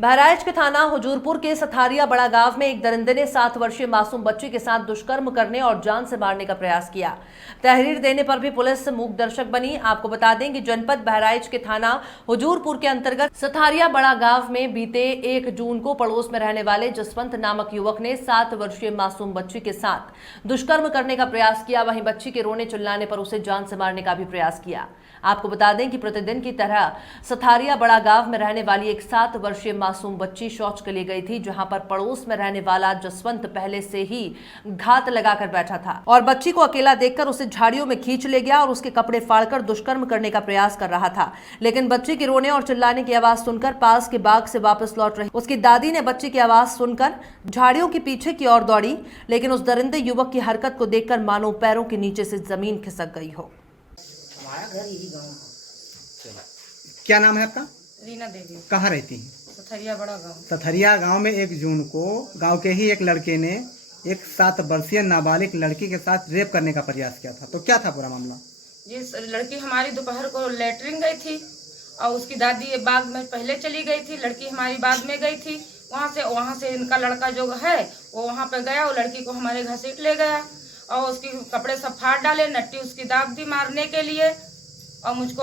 बहराइच के थाना हुजूरपुर के सथारिया बड़ा गांव में एक दरिंदे ने 7 वर्षीय मासूम बच्ची के साथ दुष्कर्म करने और जान से मारने का प्रयास किया। तहरीर देने पर भी पुलिस मूक दर्शक बनी। आपको बता दें कि जनपद बहराइच के थाना हुजूरपुर के अंतर्गत सथारिया बड़ा गांव में बीते 1 जून को पड़ोस में रहने वाले जसवंत नामक युवक ने 7 वर्षीय मासूम बच्ची के साथ दुष्कर्म करने का प्रयास किया। वहीं बच्ची के रोने चिल्लाने पर उसे जान से मारने का भी प्रयास किया। आपको बता दें कि प्रतिदिन की तरह सथारिया बड़ा गांव में रहने वाली एक 7 वर्षीय मासूम बच्ची शौच के लिए गई थी, जहां पर पड़ोस में रहने वाला जसवंत पहले से ही घात लगाकर बैठा था और बच्ची को अकेला देखकर उसे झाड़ियों में खींच ले गया और उसके कपड़े फाड़कर दुष्कर्म करने का प्रयास कर रहा था। लेकिन बच्ची के रोने और चिल्लाने की आवाज सुनकर पास के बाग से वापस लौट रही उसकी दादी ने बच्ची की आवाज सुनकर झाड़ियों के पीछे की ओर दौड़ी, लेकिन उस दरिंदे युवक की हरकत को देखकर मानो पैरों के नीचे से जमीन खिसक गई हो। हमारा घर यही गाँव। क्या नाम है आपका? रीना देवी। कहाँ रहती हैं? सथरिया बड़ा गाँव। सथरिया गांव में 1 जून को गांव के ही एक लड़के ने एक 7 वर्षीय नाबालिग लड़की के साथ रेप करने का प्रयास किया था। तो क्या था पूरा मामला? जिस लड़की हमारी दोपहर को लैटरिन गई थी और उसकी दादी बाग में पहले चली गई थी, लड़की हमारी बाद में गई थी। वहाँ से इनका लड़का जो है वो वहाँ पे गया, वो लड़की को हमारे घसीट ले गया और उसके कपड़े सब फाड़ डाले, नट्टी उसकी दाब दी मारने के लिए। और मुझको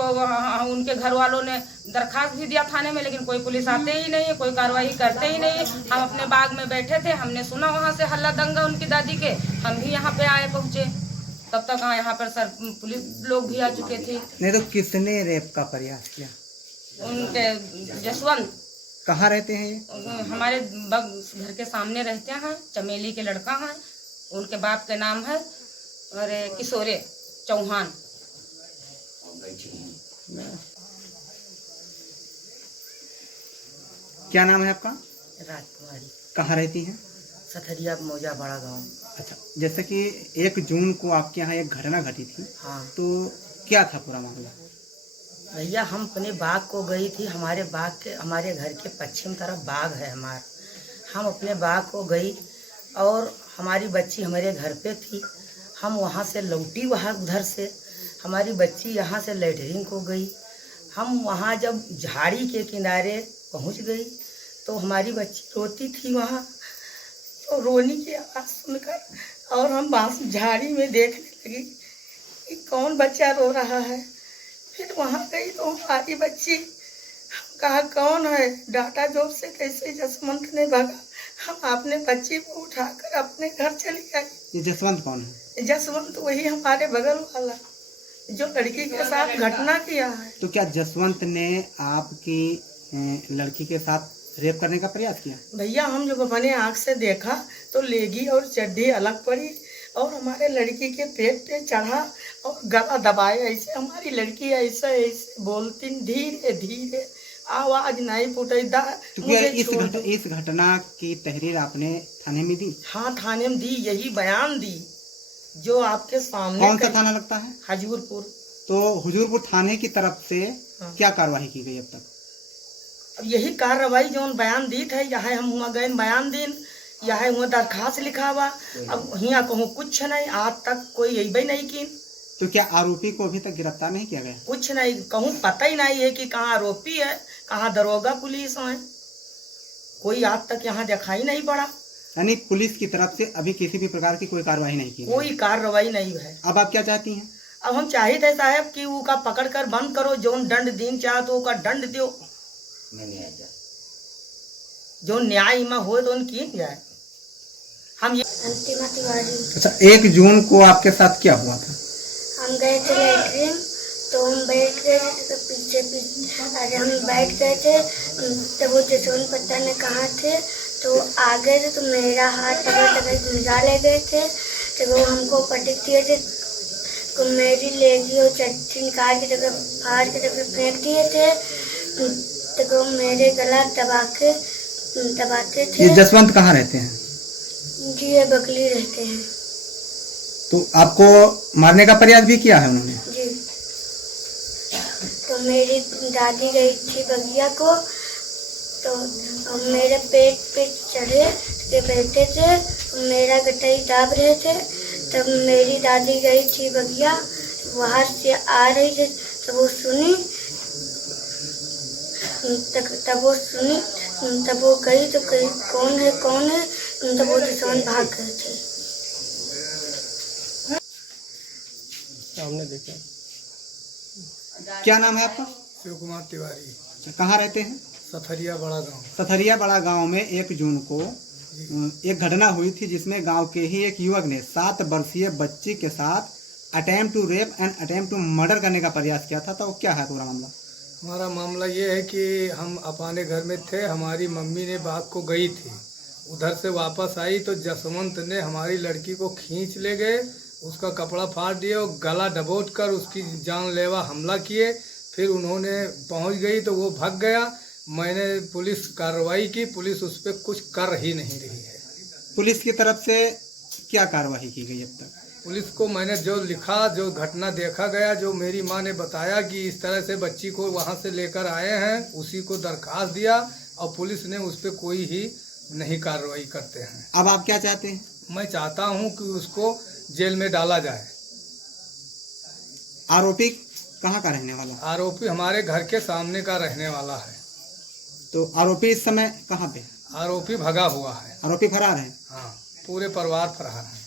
उनके घर वालों ने दरखास्त भी दिया थाने में, लेकिन कोई पुलिस आते ही नहीं है, कोई कार्रवाई करते ही नहीं है। हम अपने बाग में बैठे थे, हमने सुना वहाँ से हल्ला दंगा उनकी दादी के, हम भी यहाँ पे आए पहुँचे। तब तक यहाँ पर सर पुलिस लोग भी आ चुके थे। नहीं तो किसने रेप का प्रयास किया? उनके जसवंत। कहाँ रहते हैं ये? हमारे घर के सामने रहते हैं, चमेली के लड़का हैं। उनके बाप के नाम है और किशोरे चौहान। क्या नाम है आपका? राजकुमारी। कहाँ रहती हैं? सथरिया मौजा बड़ा गांव। अच्छा, जैसे कि 1 जून को आपके यहाँ एक घटना घटी थी। हाँ। तो क्या था पूरा मामला? भैया हम अपने बाग को गई थी, हमारे घर के पश्चिम तरफ बाग है हमारा। हम अपने बाग को गई और हमारी बच्ची हमारे घर पे थी। हम वहाँ से लौटी, वहाँ उधर से हमारी बच्ची यहाँ से लैटरिन को गई। हम वहाँ जब झाड़ी के किनारे पहुँच गई तो हमारी बच्ची रोती थी वहाँ, तो रोने की आवाज़ सुनकर और हम बांस झाड़ी में देखने लगी कि कौन बच्चा रो रहा है। फिर वहाँ गई तो हमारी बच्ची, हम कहा कौन है, डाटा जोर से कैसे जसवंत ने भगा। हम अपने बच्ची को उठाकर अपने घर चली गई। ये जसवंत कौन है? जसवंत वही हमारे बगल वाला जो लड़की के साथ घटना किया है। तो क्या जसवंत ने आपकी लड़की के साथ रेप करने का प्रयास किया? भैया हम जब अपने आँख से देखा तो लेगी और चड्डी अलग पड़ी और हमारे लड़की के पेट पे चढ़ा और गला दबाए। ऐसे हमारी लड़की ऐसे ऐसे बोलती, धीरे धीरे, आवाज नहीं फूटे। तो क्या इस घटना की तहरीर आपने थाने में दी? हाँ, थाने में दी, यही बयान दी जो आपके सामने। कौन सा थाना लगता है? हुजूरपुर। तो हुजूरपुर थाने की तरफ से क्या कार्रवाई की गई अब तक? अब यही कार्रवाई जो बयान दी थे, यहाँ हम हुआ गए बयान दिन, यहाँ हुआ दरखास्त लिखा हुआ। अब यहाँ कहूँ कुछ नहीं, आज तक कोई यही नहीं की। तो क्या आरोपी को अभी तक गिरफ्तार नहीं किया गया? कुछ नहीं, कहूँ पता ही नहीं है कि कहाँ आरोपी है, कहाँ दरोगा पुलिस है, कोई आज तक यहाँ दिखाई नहीं पड़ा। यानी पुलिस की तरफ से अभी किसी भी प्रकार की कोई कार्रवाई नहीं की? कोई कार्रवाई नहीं है। अब आप क्या चाहती हैं? अब हम चाहते साहब कि वो का पकड़ कर बंद करो, जो दंड दिन चाह तो का दंड दो, जो न्याय में हो तो उनकी जाए। हम ये अच्छा, 1 जून को आपके साथ क्या हुआ था? हम गए थे लैटरिन, तो हम बैठ गए थे, तो पीछे अरे हम बैठ गए थे, तो वो जसवंत पता ने कहा थे, तो आ गए थे, तो मेरा हाथ तक मिला ले गए थे, तो वो हमको पटक दिए थे, तो मेरी लेगी और चट्टी निकाल के जगह फाड़ के जगह फेंक दिए थे, तो मेरे गला दबाते थे। ये जसवंत कहाँ रहते हैं? जी ये बगली रहते हैं। तो आपको मारने का प्रयास भी किया है उन्होंने? जी। तो मेरी दादी गई थी बगिया को, तो मेरे पेट पे चढ़े के बैठे थे, मेरा गटाई दाब रहे थे। तब मेरी दादी गई थी बगिया, वहाँ से आ रही थी, तब वो सुनी तब वो गई तो कहीं कौन है तब वो जसवंत भाग गए थे। सामने देखा। क्या नाम है आपका? शिव कुमार तिवारी, अच्छा, कहाँ रहते हैं? सथरिया बड़ा गांव। सथरिया बड़ा गांव में 1 जून को एक घटना हुई थी जिसमें गांव के ही एक युवक ने 7 वर्षीय बच्ची के साथ attempt to rape and attempt to murder करने का प्रयास किया था। तो वो क्या है पूरा मामला? हमारा मामला ये है कि हम अपने घर में थे, हमारी मम्मी ने बाग को गई थी, उधर से वापस आई तो जसवंत ने हमारी लड़की को खींच ले गए, उसका कपड़ा फाड़ दिए और गला दबोच कर उसकी जानलेवा हमला किए। फिर उन्होंने पहुंच गई तो वो भाग गया। मैंने पुलिस कार्रवाई की, पुलिस उस पर कुछ कर ही नहीं रही है। पुलिस की तरफ से क्या कार्रवाई की गई अब तक? पुलिस को मैंने जो लिखा, जो घटना देखा गया, जो मेरी माँ ने बताया कि इस तरह से बच्ची को वहाँ से लेकर आए हैं, उसी को दरखास्त दिया और पुलिस ने उस पर कोई ही नहीं कार्रवाई करते हैं। अब आप क्या चाहते हैं? मैं चाहता हूँ कि उसको जेल में डाला जाए। आरोपी कहाँ का रहने वाला? आरोपी हमारे घर के सामने का रहने वाला है। तो आरोपी इस समय कहाँ पे? आरोपी भगा हुआ है। आरोपी फरार है। हाँ, पूरे परिवार फरार है।